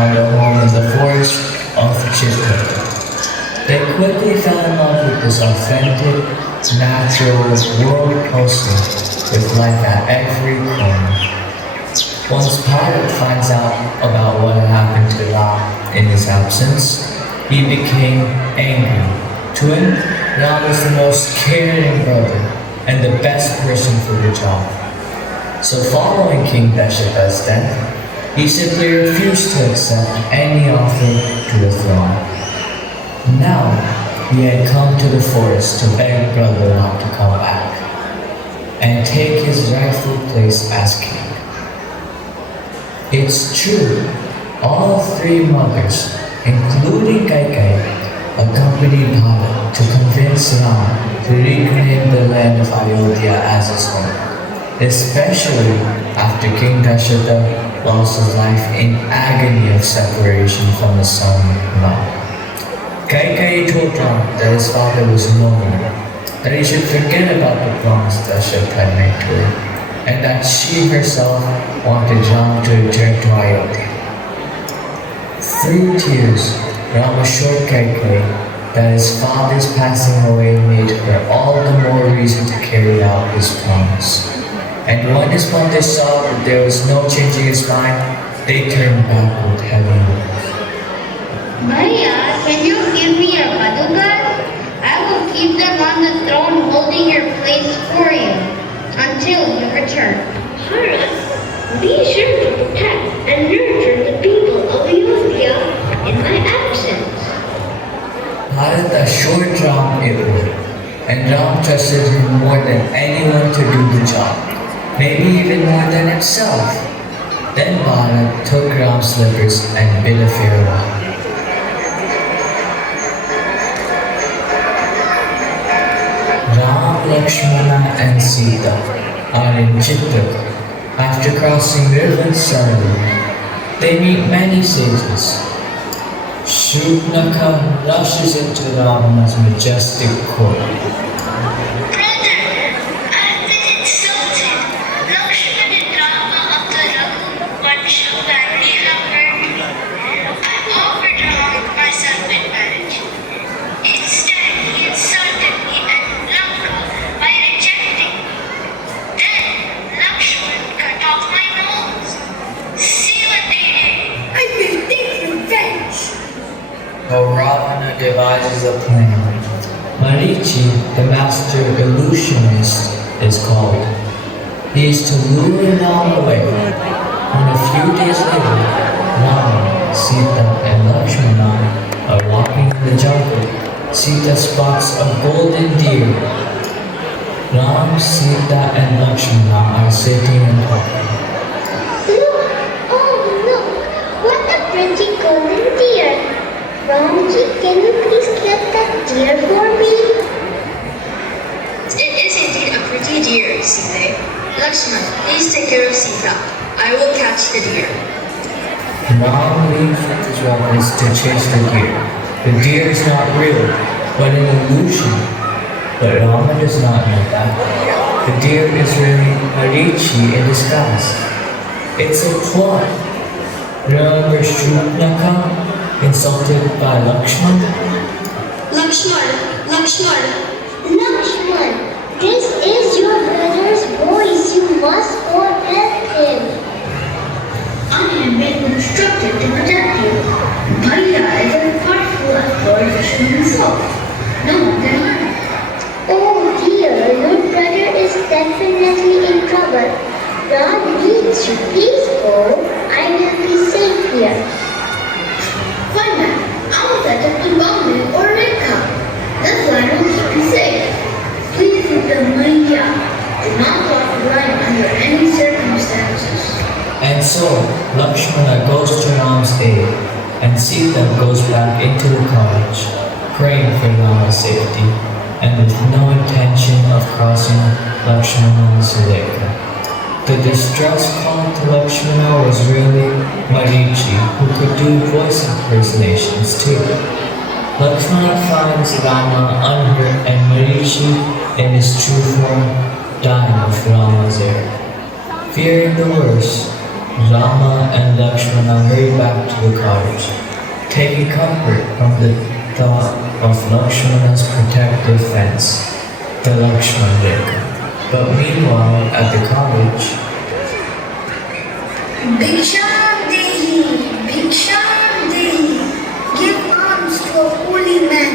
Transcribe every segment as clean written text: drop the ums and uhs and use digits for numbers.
found a home in the forest of Chitrakuta. They quickly fell in love with this authentic, natural world coaster with life at every corner. Once Pilot finds out about what happened to Ram in his absence, he became angry. To him, Ram was the most caring brother and the best person for the job. So following King Dasharatha's death, he simply refused to accept any offer to the throne. Now, he had come to the forest to beg Brother Ram to come back and take his rightful place as king. It's true, all three mothers, including Kaikai, accompanied Bharat to convince Ram to reclaim the land of Ayodhya as his home, especially after King Dasharatha lost his life in agony of separation from his son Ram. Kaikai told Ram that his father was no more, that he should forget about the promise Dasharatha had made to her, and that she herself wanted Ram to return to Ayodhya. Through tears, Ram assured Kaikai that his father's passing away made her all the more reason to carry out his promise. And when his mother saw that there was no changing his mind, they turned back with heavy words. Maria, can you give me your padukas? I will keep them on the throne holding your place for you until you return. Bharat, be sure to protect and nurture the people of Ayodhya in my absence. Bharat assured Ram it would, and Ram trusted him more than anyone to do the job, maybe even more than himself. Then Bharat took Ram's slippers and bid a farewell. Ram, Lakshmana and Sita are in Chitrakuta. After crossing river Sarali, they meet many sages. Shubhnaka rushes into Rama's majestic court. Brother, I've been insulted. Lakshman and Rama of the Raghuvansha family have hurt me. I've offered Rama myself in marriage. Instead, he insulted me and Lanka by rejecting me. Then, Lakshman cut off my nose. See what they did. I will take revenge. But Ravana devises a plan. Marichi, the master illusionist, is called. He is to lure Ram away. When a few days later, Ram, Sita, and Lakshmana are walking in the jungle, Sita spots a golden deer. Ram, Sita, and Lakshmana are sitting and talking. Look! Oh, look! What a pretty golden deer! Ramji, can you please get that deer for me? It is indeed a pretty deer, Sita. Lakshman, please take care of Sita. I will catch the deer. Ram leaves with his weapons to chase the deer. The deer is not real, but an illusion. But Rama does not know that. The deer is really Marichi in disguise. It's a plot. Remember Shubhnaka, insulted by Lakshman? Lakshman, Lakshman. Lakshman, this is your brother's voice. You must protect him. I have been instructed to protect you. Bhaiya is as powerful as Lord Vishnu himself. No one can harm him. Oh dear, your brother is definitely in trouble. Ram needs you. Please go. I will be safe here. Fine then. I will set up the boundary or Rekha. This line will keep you safe. Please keep them Maya. Do not cross the line under any circumstances. And so, Lakshmana goes to Ram's aid, and Sita goes back into the cottage, praying for Rama's safety, and with no intention of crossing Lakshmana's Rekha. The distress call to Lakshmana was really Marichi, who could do voice impersonations too. Lakshmana finds Rama unhurt and Marichi, in his true form, dying with Rama's aid. Fearing the worst, Rama and Lakshmana hurried back to the cottage, taking comfort from the thought of Lakshmana's protective fence, the Lakshman Rekha. But meanwhile, at the cottage, Bhiksham Dehi, Bhiksham Dehi. Give alms to a holy man.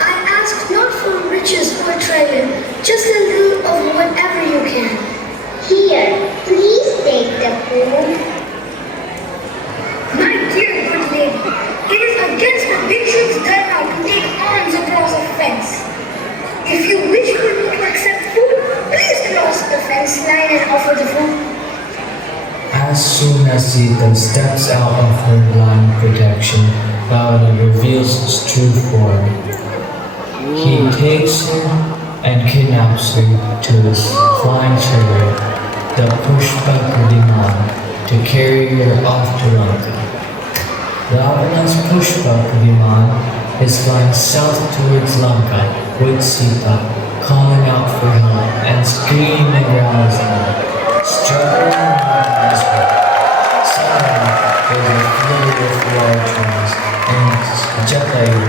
I ask not for riches or treasure, just a little of whatever you can. Here, please take the food. My dear good lady, it is against the bhikshu's dharma to take arms across a fence. If you wish for me to accept food, please cross the fence line and offer the food. as soon as Sita steps out of her blind protection, Ravana reveals his true form. He takes her and kidnaps her to his flying chariot, the Pushpa Viman, to carry her off to Lanka. Ravana's Pushpa Viman is flying south towards Lanka with Sita, calling out for help and screaming Rama's name. Struggling around his way. Suddenly, there's a flurry of war drums, and Jatayu,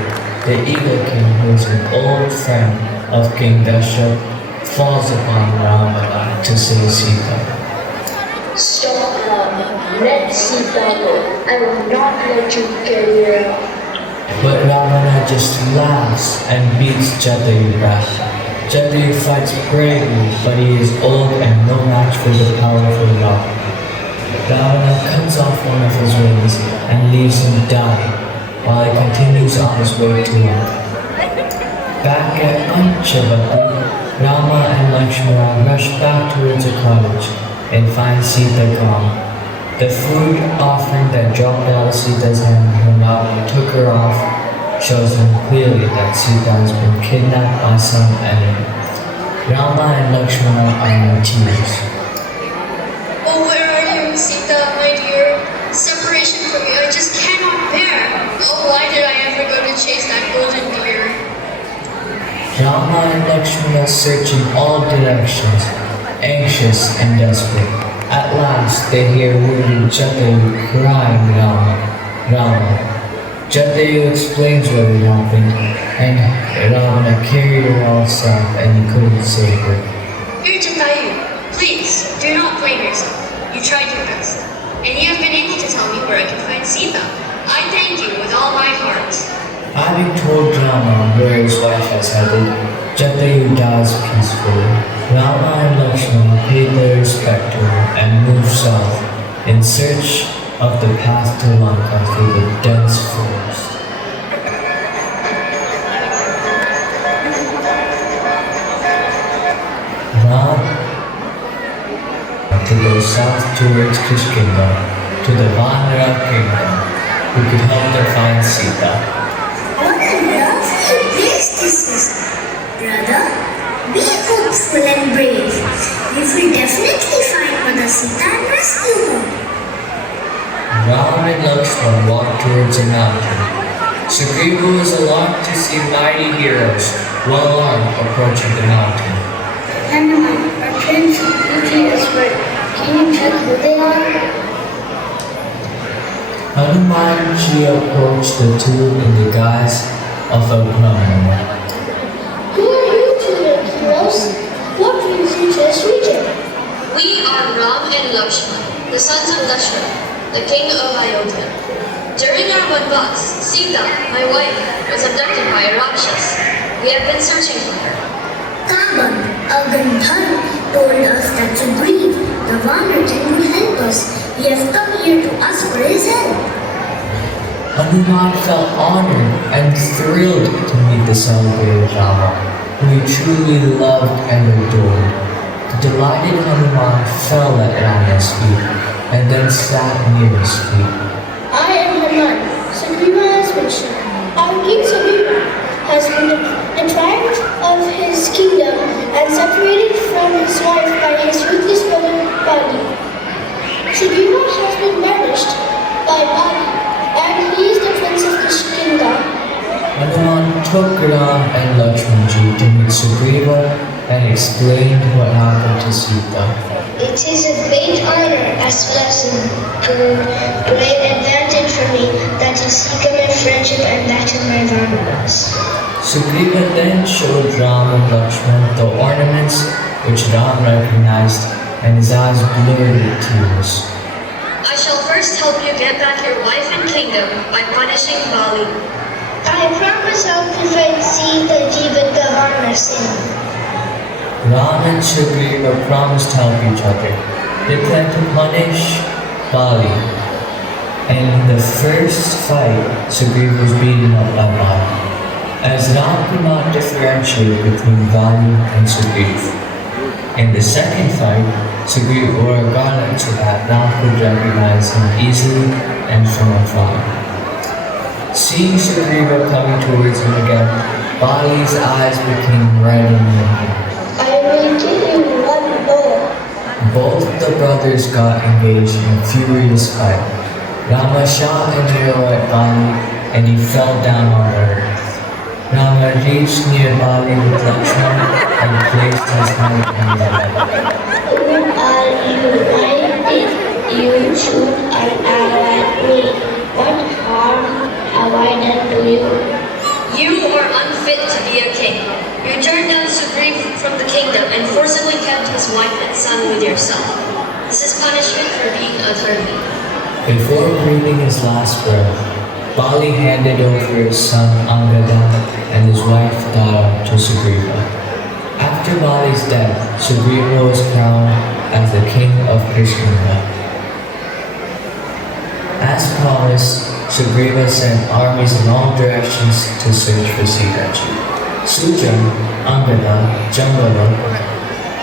the Eagle King, who is an old friend of King Dasharatha, falls upon Ravana to save Sita. Stop, Rama. Let Sita go. I will not let you carry her off. But Ravana just laughs and beats Jatayu back. Jatayu fights bravely, but he is old and no match for the powerful Ravana. Ravana cuts off one of his wings and leaves him dying, while he continues on his way to Lanka. Back at Panchavati, Rama and Lakshmana rush back towards the cottage and find Sita gone. The food offering that dropped out of Sita's hand when Ravana took her off shows him clearly that Sita has been kidnapped by some enemy. Rama and Lakshmana are in tears. Oh, where are you, Sita, my dear? Separation from you, I just cannot bear. Oh, why did I ever go to chase that golden deer? Rama and Lakshmana search in all directions, anxious and desperate. At last, they hear worried Jatayu crying Rama, Rama. Jatayu explains what had happened, and Ravana carried her off south and he couldn't save her. Dear Jatayu, please, do not blame yourself. You tried your best, and you have been able to tell me where I can find Sita. I thank you with all my heart. Having told Rama where his wife has headed, Jatayu dies peacefully. Rama and Lakshmana pay their respect to her and move south in search of the path to Lanka through the dense forest. Ram to go south towards Kishkinda, to the Vanara kingdom, who could help them find Sita. What a lovely place this is. Brother, be hopeful and brave. You will definitely find Mother Sita and rescue her. Ram and Lakshmana walk towards a mountain. Sugriva was alarmed to see mighty heroes, well armed, approaching the mountain. Hanuman, our prince beauty is right. Can you check who they are? Hanumanji approached the two in the guise of a Brahmana. Who are you two heroes? What brings you to this region? We are Ram and Lakshman, the sons of Dasharatha, the king of Ayodhya. During our Vanvas, Sita, my wife, was abducted by a Rakshas. We have been searching for her. Kaban, a Gandharv, told us that Sugriv, the Vanarjan, would help us. We have come here to ask for his help. Hanuman felt honored and thrilled to meet the celebrated Rama, who he truly loved and adored. The delighted Hanuman fell at Rama's feet and then sat near his feet. I am Hanuman, Sugriva's mission. Our king Sugriva has been deprived of his kingdom and separated from his wife by his ruthless brother Bali. Sugriva has been banished by Bali, and he is the prince of Kishkinda. Hanuman took Ram and Lakshmanji to meet Sugriva and explained what happened to Sita. It is a great honor as well as a great advantage for me that you seek my friendship and that of my Vanas. Sugriva then showed Ram and Lakshman the ornaments which Ram recognized, and his eyes blurred with tears. I shall first help you get back your wife and kingdom by punishing Bali. I promise I'll prevent Sita Jivata Varnasin. Ram and Sugriva promised to help each other. They planned to punish Bali. And in the first fight, Sugriva was beaten up by Bali, as Ram could not differentiate between Bali and Sugriva. In the second fight, Sugriva wore a garland so that Ram could recognize him easily and from afar. Seeing Sugriva coming towards him again, Bali's eyes became red and angry. I will give you one blow. Both the brothers got engaged in a furious fight. Rama shot an arrow at Bali and he fell down on the earth. Rama reached near Bali with Lakshman and placed his hand on his head. Who are you? Why did you shoot an arrow at me? What harm have I done to you? You are unfit to be a king. You turned down Sugriva from the kingdom and forcibly kept his wife and son with yourself. This is punishment for being utterly. Before breathing his last breath, Bali handed over his son Angada and his wife Tara to Sugriva. After Bali's death, Sugriva was crowned as the king of Krishna. As promised, Sugriva sent armies in all directions to search for Sitaji. Suja, Angada, Jambala,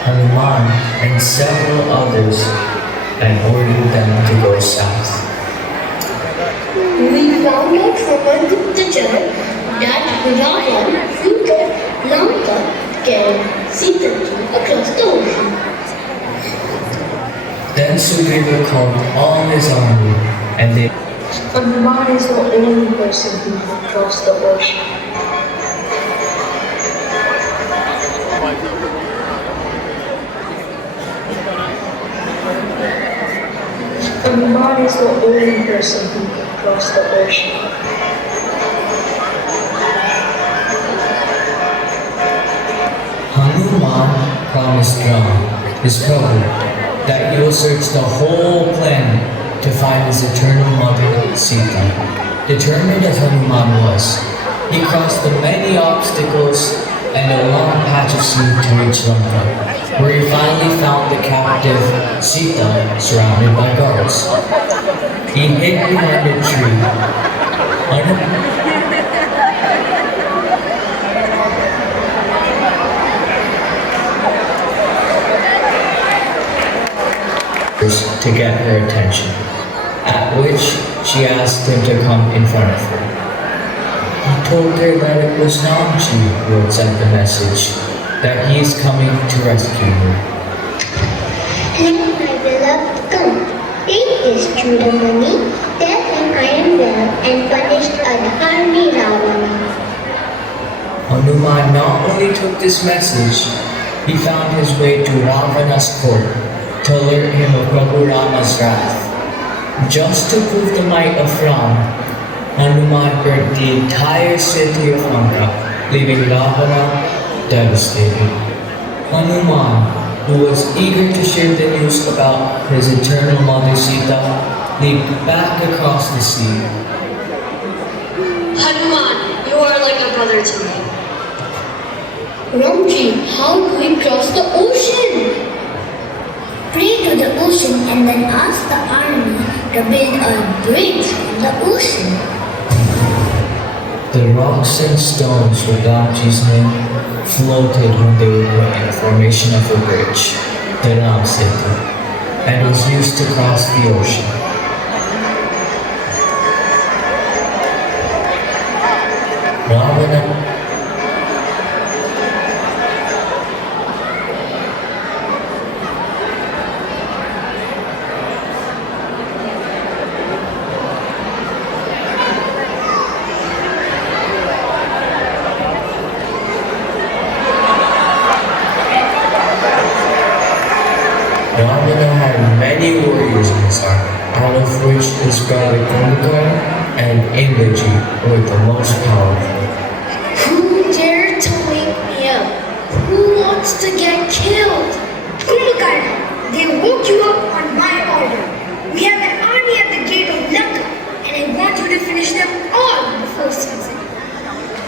Hanuman, and several others, and ordered them to go south. We found out from our literature that Ravan flew Lanka carried Sitaji across the ocean. Then Sugriva called all his army, and they Hanuman is the only person who can cross the ocean. Hanuman is the only person who can cross the ocean. Hanuman promised Ram, his Prabhu, that he will search the whole planet to find his eternal mother, Sita. Determined as Hanuman was, he crossed the many obstacles and a long patch of sea to reach Lanka, where he finally found the captive Sita surrounded by guards. He hid behind a tree. To get her attention, at which she asked him to come in front of her. He told her that it was Namji who had sent the message, that he is coming to rescue her. Come, my beloved, come. Take this Chudamani, tell him I am well and punished Adharmi Ravana. Hanuman not only took this message, he found his way to Ravana's court to alert him of Prabhu Rama's wrath. Just to prove the might of Ram, Hanuman burnt the entire city of Lanka, leaving Ravana devastated. Hanuman, who was eager to share the news about his eternal mother Sita, leaped back across the sea. Hanuman, you are like a brother to me. Ramji, how do we cross the ocean? Pray to the ocean and then ask the army to build a bridge on the ocean. The rocks and stones with Ramji's name floated when they were put in formation of a bridge, the Ram Setu, and was used to cross the ocean. Ravana Ravana out of which is guarded Kumbhakarna and Indrajit were the most powerful. Who dared to wake me up? Who wants to get killed? Kumbhakarna, they woke you up on my order. We have an army at the gate of Lanka, and I want you to finish them all before sunset.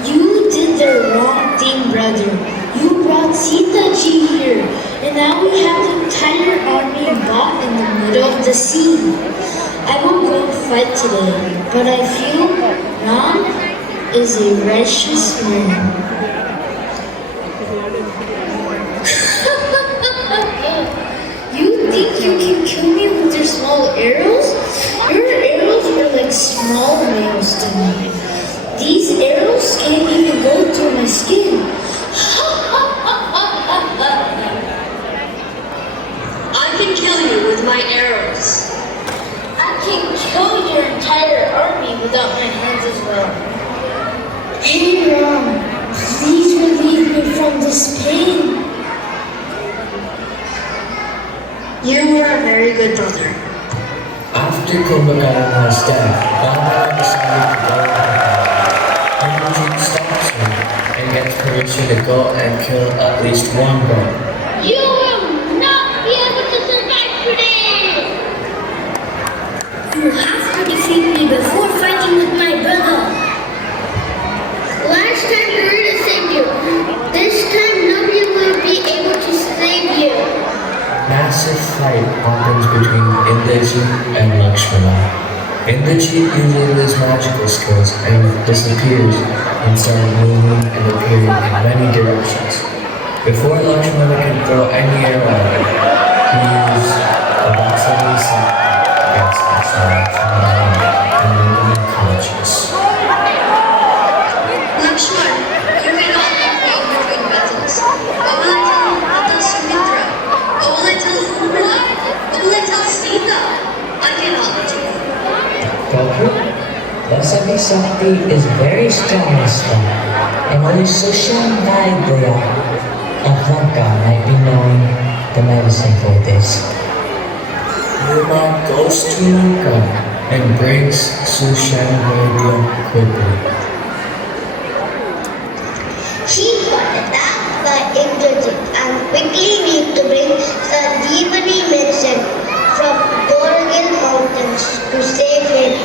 You did the wrong thing, brother. You brought Sita Ji here, and now we have the entire army bought in the middle of the sea. I won't go and fight today, but I feel Ram is a righteous man. You think you can kill me with your small arrows? Your arrows were like small nails to me. These arrows can't even go through my skin. I can kill you with my arrows. I can kill your entire army without my hands as well. Hey Ram, please relieve me from this pain. You were a very good brother. After Kumbhakarna's death, Rama decided to go ahead. Indrajit stops him and gets permission to go and kill at least one bird. You will not be able to survive today! You have to defeat me before fighting with my brother. Last time Garuda saved you. This time nobody will be able to save you. Massive fight happens between Indrajit and Lakshmana. Indrajit uses his magical skills and disappears and starts moving and appearing in many directions. Before Lakshmana can throw any arrow at him, he used a ramleela against Lakshmana from behind and made him unconscious. Lakshman, you cannot walk between battles. Oh little Sumitra, oh little Urmila, oh little Sita. I cannot let you go. Prabhu, Vasavi Sakti is very strong this time, and only Sushan Vaidya of Lanka might be knowing the medicine for this. Rama goes to Lanka and brings Sushan Vaidya quickly. She got attacked by Indrajit and quickly need to bring Sanjeevani medicine from Borgil Mountains to save him.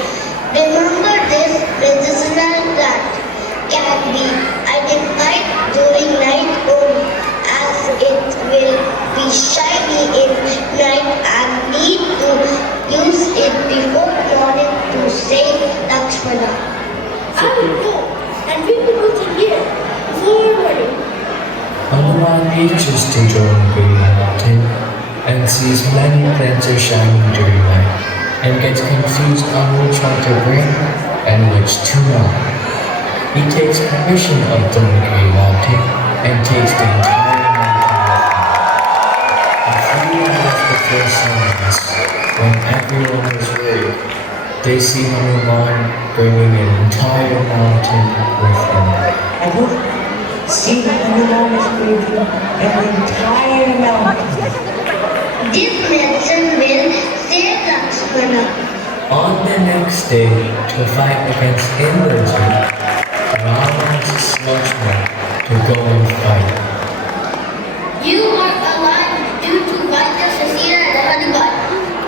Remember, this medicinal plant can be identified during night only, as it will be shiny in night and need to use it before morning to save Lakshmana. I will go and bring the mountain here before morning. Hanuman reaches to join the mountain and sees many plants are shining during night and gets confused on which one to bring and which to not. He takes permission of Dongiri Mountain and takes the entire mountain with him. A few hours before sunrise, when everyone is worried, they see Hanuman bringing an entire mountain with him. I look, see that Hanuman is bringing an entire mountain. This medicine will save Lakshmana. On the next day, to fight against Indrajit, Rama asks Lakshmana to go and fight. You are alive due to Vaidya, Sasira, and Hanuman.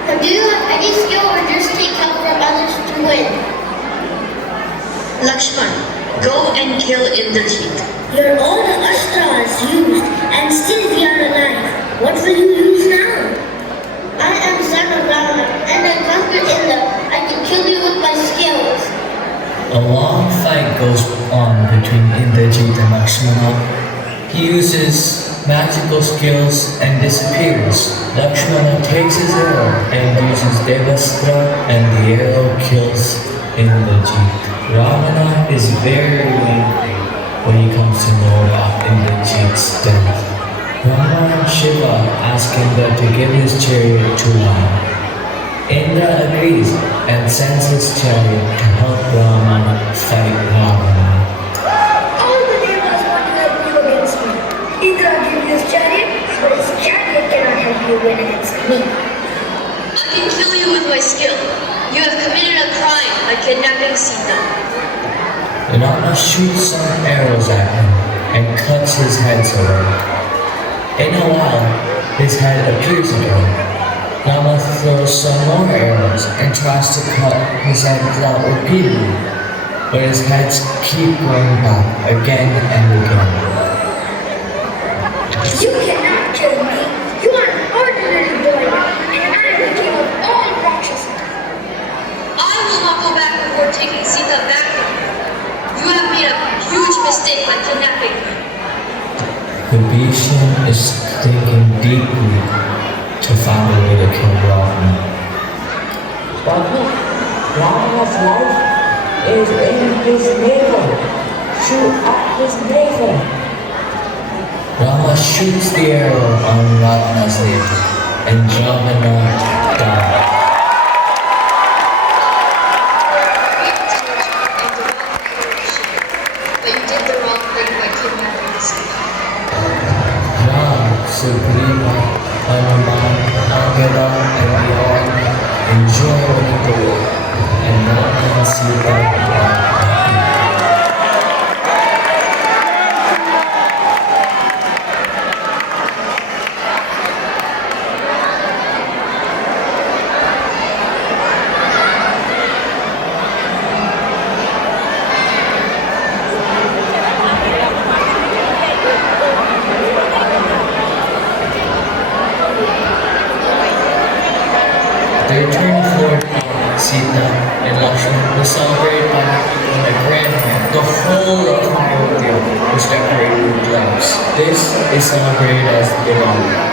But do you have any skill or just take help from others to win? Lakshman, go and kill Indrajit. Your all the astras used, and still we are alive. What will you use now? I am son of Rama, and I conquered Indra. I can kill you with my skills. A long fight goes on between Indrajit and Lakshmana. He uses magical skills and disappears. Lakshmana takes his arrow and uses Devastra, and the arrow kills Indrajit. Ravana is very angry when he comes to know about Indrajit's death. Rama and Shiva ask Indra to give his chariot to Rama. Indra agrees and sends his chariot to help Rama fight Ravana. All the devas want to help you against me. Indra gave you his chariot, but his chariot cannot help you win against me. I can kill you with my skill. Rama shoots some arrows at him and cuts his head away. In a while, his head appears again. Rama throws some more arrows and tries to cut his head out repeatedly, but his heads keep going back again and again. You cannot kill me. You are an ordinary boy, and I am the king of all Rakshasas. I will not go back before taking Sita back from you. You have made a huge mistake by kidnapping her. Vibhishan is thinking deeply to find a way to kill Ravana. But look, Ravana's life is in his navel. Shoot at his navel. Rama shoots the arrow on Ravana's navel, and Ravana dies. But you did the wrong thing by kidnapping Sita. Ram, Sugriva, Hanuman, Angada, and beyond enjoy winning the war, and Ram and Sita are They return to Lord Sita and Lakshmana was celebrated by a grand hand. The whole of Ayodhya was decorated with lamps. This is celebrated as Diwali.